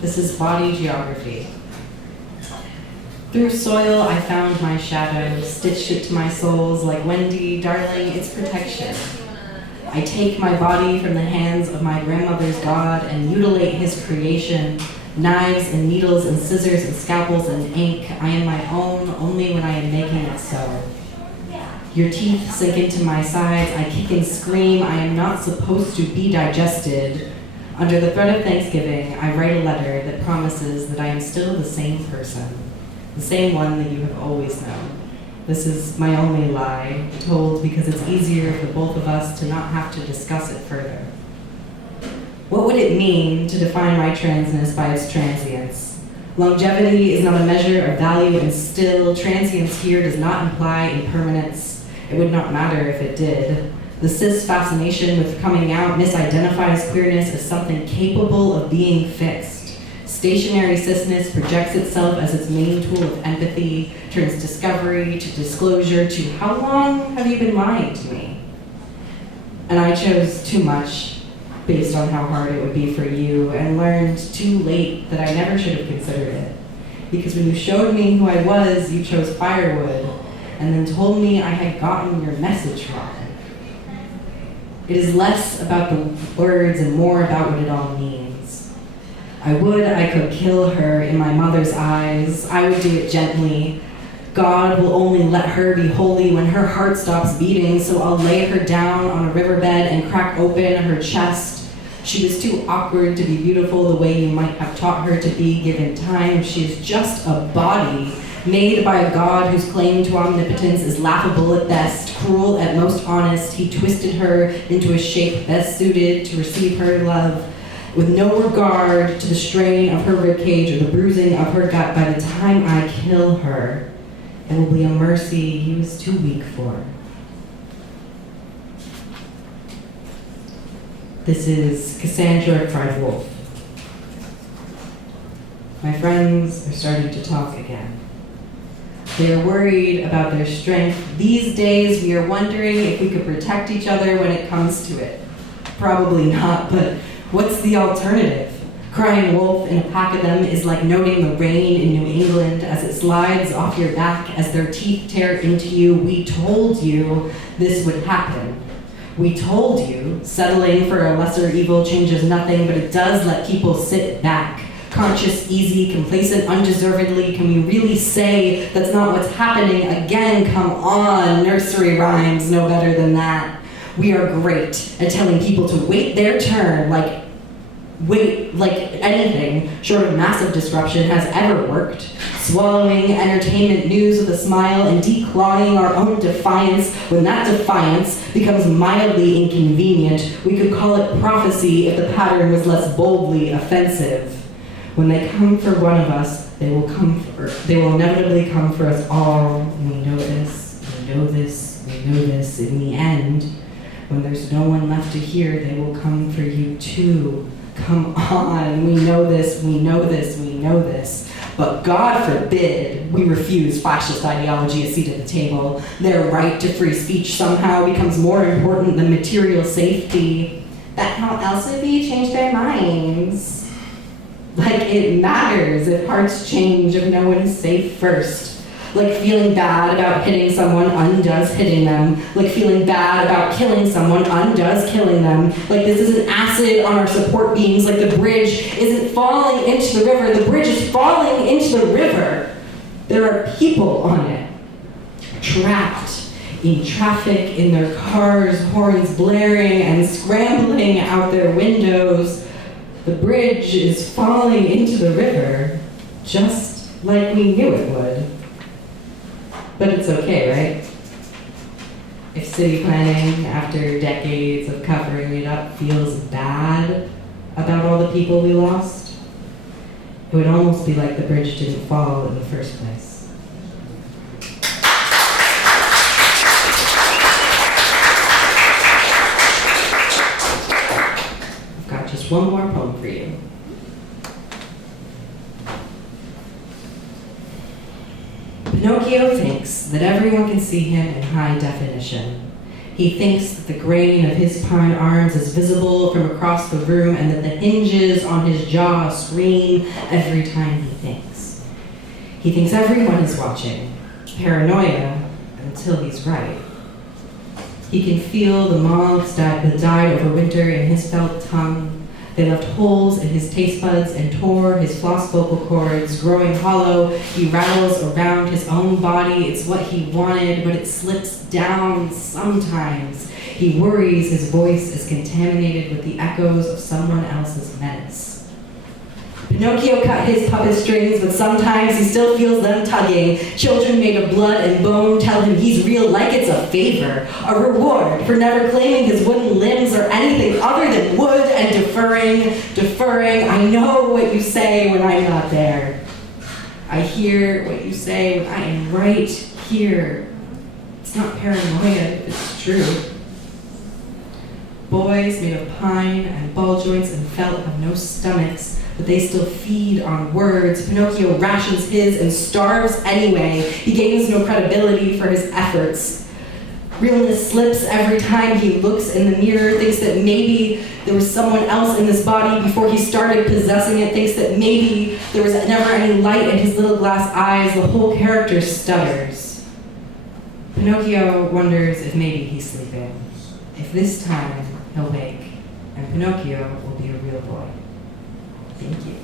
This is body geography. Through soil, I found my shadow, stitched it to my soles like Wendy, darling, it's protection. I take my body from the hands of my grandmother's God and mutilate his creation, knives and needles and scissors and scalpels and ink. I am my own only when I am making it so. Your teeth sink into my sides, I kick and scream, I am not supposed to be digested. Under the threat of Thanksgiving, I write a letter that promises that I am still the same person, the same one that you have always known. This is my only lie, told because it's easier for both of us to not have to discuss it further. What would it mean to define my transness by its transience? Longevity is not a measure of value, and still, transience here does not imply impermanence. It would not matter if it did. The cis fascination with coming out misidentifies queerness as something capable of being fixed. Stationary cisness projects itself as its main tool of empathy, turns discovery to disclosure to how long have you been lying to me? And I chose too much based on how hard it would be for you, and learned too late that I never should have considered it. Because when you showed me who I was, you chose firewood, and then told me I had gotten your message wrong. It is less about the words and more about what it all means. I could kill her in my mother's eyes. I would do it gently. God will only let her be holy when her heart stops beating, so I'll lay her down on a riverbed and crack open her chest. She was too awkward to be beautiful the way you might have taught her to be given time. She is just a body made by a God whose claim to omnipotence is laughable at best, cruel at most honest. He twisted her into a shape best suited to receive her love, with no regard to the strain of her ribcage or the bruising of her gut. By the time I kill her, it will be a mercy he was too weak for. This is Cassandra cried wolf. My friends are starting to talk again. They are worried about their strength. These days, we are wondering if we could protect each other when it comes to it. Probably not, but what's the alternative? Crying wolf in a pack of them is like noting the rain in New England as it slides off your back as their teeth tear into you. We told you this would happen. We told you settling for a lesser evil changes nothing, but it does let people sit back. Conscious, easy, complacent, undeservedly. Can we really say that's not what's happening? Again, come on, nursery rhymes know better than that. We are great at telling people to wait their turn, like anything short of massive disruption has ever worked. Swallowing entertainment news with a smile and declawing our own defiance. When that defiance becomes mildly inconvenient, we could call it prophecy if the pattern was less boldly offensive. When they come for one of us, they will inevitably come for us all. We know this, we know this, we know this. In the end, when there's no one left to hear, they will come for you too. Come on, we know this, we know this, we know this. But God forbid we refuse fascist ideology a seat at the table. Their right to free speech somehow becomes more important than material safety. That can't also be change their minds. Like it matters if hearts change if no one is safe first. Like feeling bad about hitting someone undoes hitting them. Like feeling bad about killing someone undoes killing them. Like this isn't acid on our support beams. Like the bridge isn't falling into the river. The bridge is falling into the river. There are people on it, trapped in traffic, in their cars, horns blaring and scrambling out their windows. The bridge is falling into the river, just like we knew it would. But it's okay, right? If city planning, after decades of covering it up, feels bad about all the people we lost, it would almost be like the bridge didn't fall in the first place. I've got just one more poem for you. Pinocchio thinks that everyone can see him in high definition. He thinks that the grain of his pine arms is visible from across the room and that the hinges on his jaw scream every time he thinks. He thinks everyone is watching. Paranoia until he's right. He can feel the moths that died over winter in his felt tongue. They left holes in his taste buds and tore his floss vocal cords. Growing hollow, he rattles around his own body. It's what he wanted, but it slips down sometimes. He worries his voice is contaminated with the echoes of someone else's menace. Pinocchio cut his puppet strings, but sometimes he still feels them tugging. Children made of blood and bone tell him he's real like it's a favor, a reward for never claiming his wooden limbs or anything other than wood and deferring. I know what you say when I'm not there. I hear what you say when I am right here. It's not paranoia if it's true. Boys made of pine and ball joints and felt have no stomachs, but they still feed on words. Pinocchio rations his and starves anyway. He gains no credibility for his efforts. Realness slips every time he looks in the mirror, thinks that maybe there was someone else in this body before he started possessing it, thinks that maybe there was never any light in his little glass eyes. The whole character stutters. Pinocchio wonders if maybe he's sleeping. If this time he'll wake, and Pinocchio will be a real boy. Thank you.